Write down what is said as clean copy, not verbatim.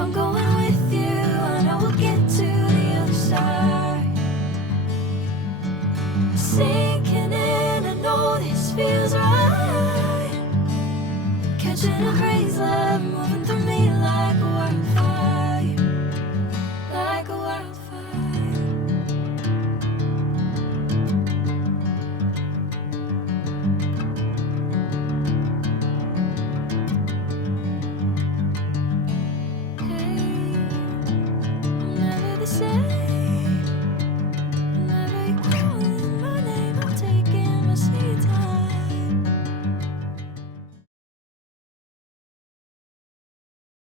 I'm going with you, I know we'll get to the other side. Sinking in, I know this feels right. Catching a craze, love